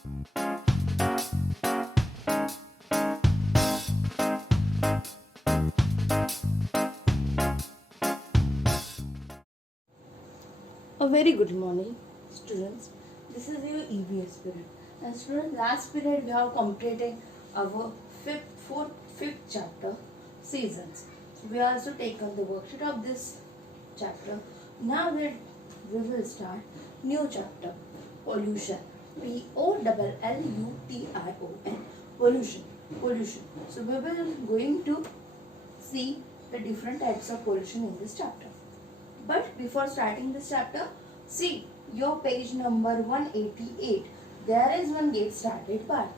A very good morning, students. This is your EVS period. And students, last period we have completed our fifth chapter, seasons. We also taken the worksheet of this chapter. Now we will start new chapter, pollution. Pollution. Pollution. Pollution. So we will going to see the different types of pollution in this chapter. But before starting this chapter, see your page number 188. There is one get started part.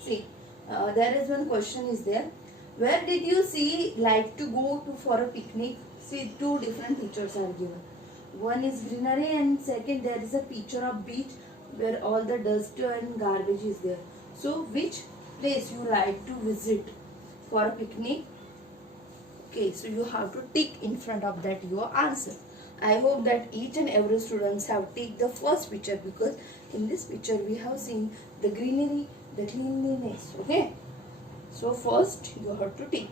See, there is one question is there. Where did you see like to go to for a picnic? See, two different pictures are given. One is greenery and second there is a picture of beach where all the dust and garbage is there. So, which place you like to visit for a picnic? Okay, so you have to tick in front of that your answer. I hope that each and every students have ticked the first picture, because in this picture we have seen the greenery, the cleanliness. Okay, so first you have to tick.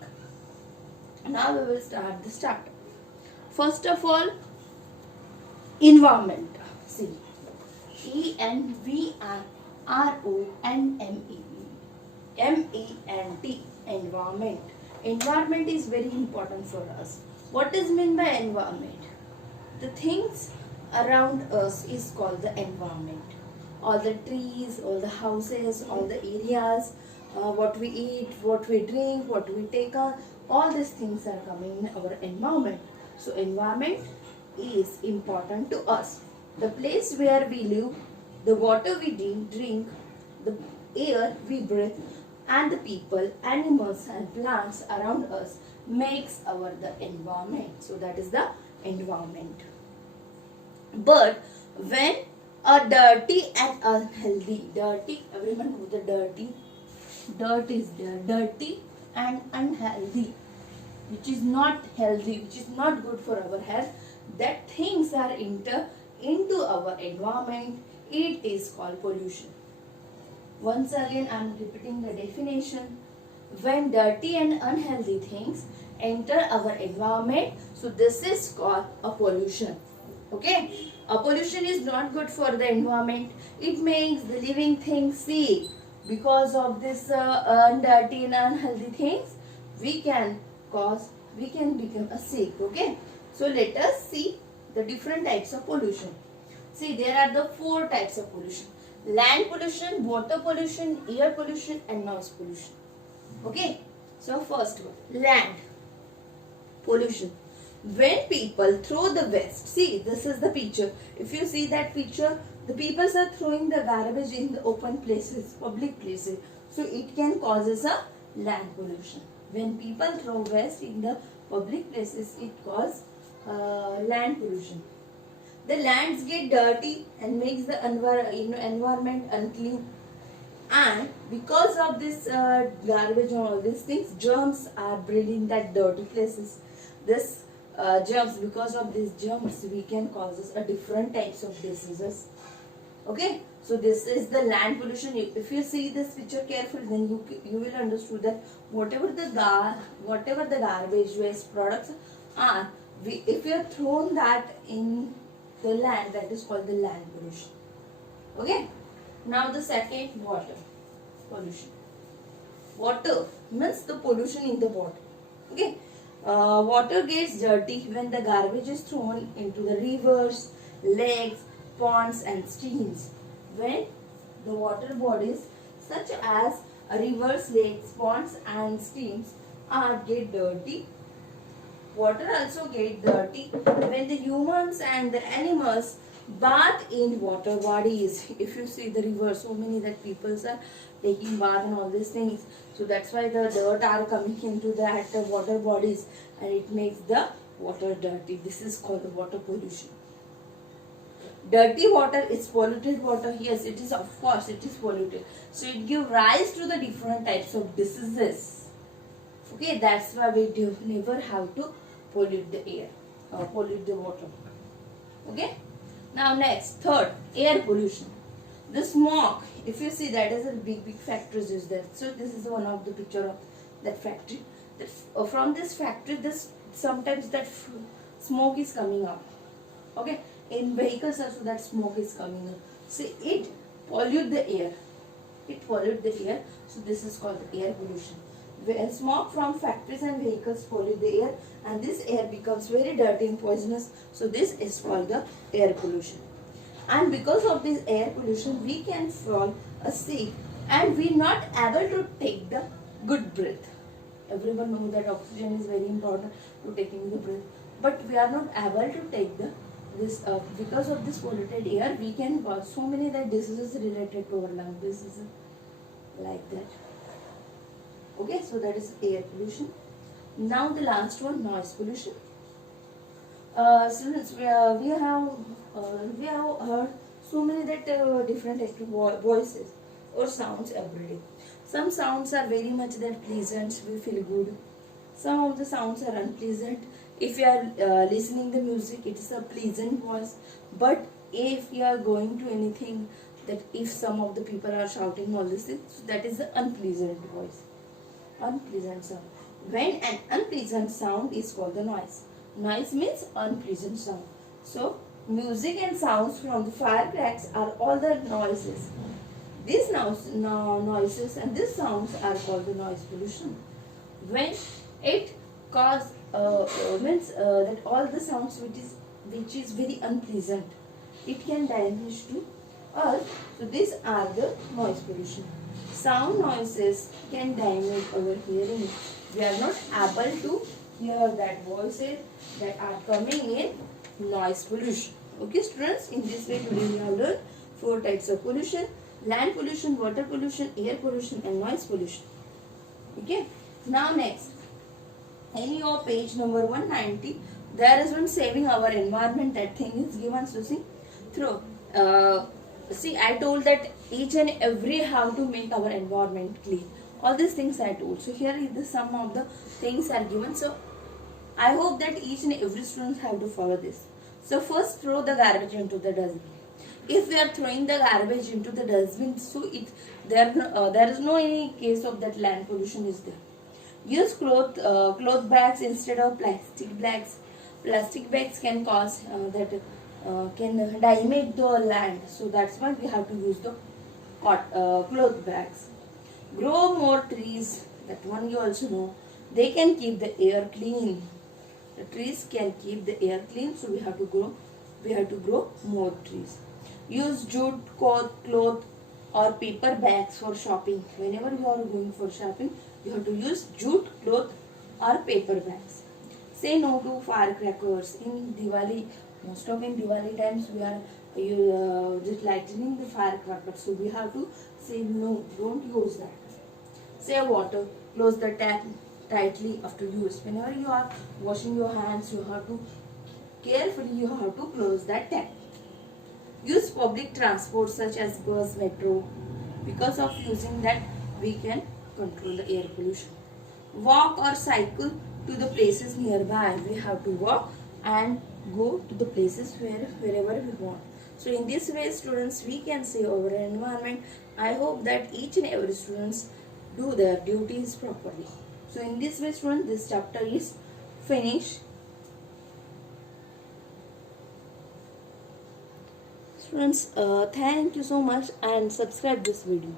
Now we will start the chapter. First of all, environment. See, ENVIRONMENT. Environment. Environment is very important for us. What is meant by environment? The things around us is called the environment. All the trees, all the houses, all the areas, what we eat, what we drink, what we take on, all these things are coming in our environment. So environment is important to us. The place where we live, the water we drink, the air we breathe, and the people, animals and plants around us makes our the environment. So that is the environment. But when a dirty and unhealthy, everyone knows the dirt is there, dirty and unhealthy, which is not healthy, which is not good for our health, that things are enter into our environment, it is called pollution. Once again, I am repeating the definition. When dirty and unhealthy things enter our environment, so this is called a pollution. Okay? A pollution is not good for the environment. It makes the living things sick. Because of this dirty and unhealthy things, we can become a sick. Okay? So let us see the different types of pollution. See, there are the 4 types of pollution. Land pollution, water pollution, air pollution and noise pollution. Okay, so first one, land pollution. When people throw the waste, see this is the picture. If you see that picture, the people are throwing the garbage in the open places, public places. So it can causes a land pollution. When people throw waste in the public places, it causes land pollution. The lands get dirty and makes the environment unclean, and because of this garbage and all these things, germs are bred in that dirty places. This germs, because of these germs, we can cause a different types of diseases. Okay, so this is the land pollution. If you see this picture carefully, then you will understand that whatever the garbage waste products are, if you have thrown that in the land, that is called the land pollution. Okay. Now the second, water pollution. Water means the pollution in the water. Okay. Water gets dirty when the garbage is thrown into the rivers, lakes, ponds and streams. When the water bodies such as rivers, lakes, ponds and streams get dirty. Water also get dirty when the humans and the animals bath in water bodies. If you see the river, so many that people are taking bath and all these things. So that's why the dirt are coming into that water bodies, and it makes the water dirty. This is called the water pollution. Dirty water is polluted water. Yes, it is, of course, it is polluted. So it gives rise to the different types of diseases. Okay, that's why we never have to pollute the air or pollute the water. Okay. Now next, third, air pollution. The smoke, if you see, that is a big factories is there. So this is one of the picture of that factory. That from this factory, this sometimes that smoke is coming up. Okay, in vehicles also that smoke is coming up. See, it pollute the air. It pollute the air. So this is called the air pollution. When smoke from factories and vehicles pollute the air, and this air becomes very dirty and poisonous. So this is called the air pollution. And because of this air pollution, we can fall sick and we not able to take the good breath. Everyone knows that oxygen is very important to taking the breath, but we are not able to take the because of this polluted air. We can cause so many that diseases related to our lung diseases like that. Okay, so that is air pollution. Now the last one, noise pollution. Students, we have heard so many that different voices or sounds every day. Some sounds are very much that pleasant, we feel good. Some of the sounds are unpleasant. If you are listening the music, it is a pleasant voice. But if you are going to anything, that if some of the people are shouting all this, so that is the unpleasant voice, unpleasant sound. When an unpleasant sound is called the noise. Noise means unpleasant sound. So music and sounds from the firecrackers are all the noises. These noises and these sounds are called the noise pollution. When it cause means that all the sounds which is very unpleasant, it can damage to us. So these are the noise pollution. Sound noises can damage our hearing. We are not able to hear that voices that are coming in noise pollution. Okay students, in this way today we have learned 4 types of pollution: land pollution, water pollution, air pollution and noise pollution. Okay, now next, in your page number 190, there is one saving our environment, that thing is given. So see, see, I told that each and every how to make our environment clean. All these things I told. So here is the sum of the things are given. So I hope that each and every student have to follow this. So first, throw the garbage into the dustbin. If we are throwing the garbage into the dustbin, so there is no any case of that land pollution is there. Use cloth bags instead of plastic bags. Plastic bags can cause can damage the land. So that's why we have to use the cloth bags. Grow more trees. That one you also know. They can keep the air clean. The trees can keep the air clean. So we have to grow more trees. Use jute, cloth or paper bags for shopping. Whenever you are going for shopping, you have to use jute, cloth or paper bags. Say no to firecrackers. In Diwali, most of in Diwali times we are just lightening the firecrackers. So we have to say no, don't use that. Say water, close the tap tightly after use. Whenever you are washing your hands, you have to carefully close that tap. Use public transport such as bus, metro. Because of using that, we can control the air pollution. Walk or cycle to the places nearby. We have to walk and go to the places wherever we want. So in this way, students, we can save our environment. I hope that each and every students do their duties properly. So in this way, students, this chapter is finished. Students, thank you so much and subscribe this video.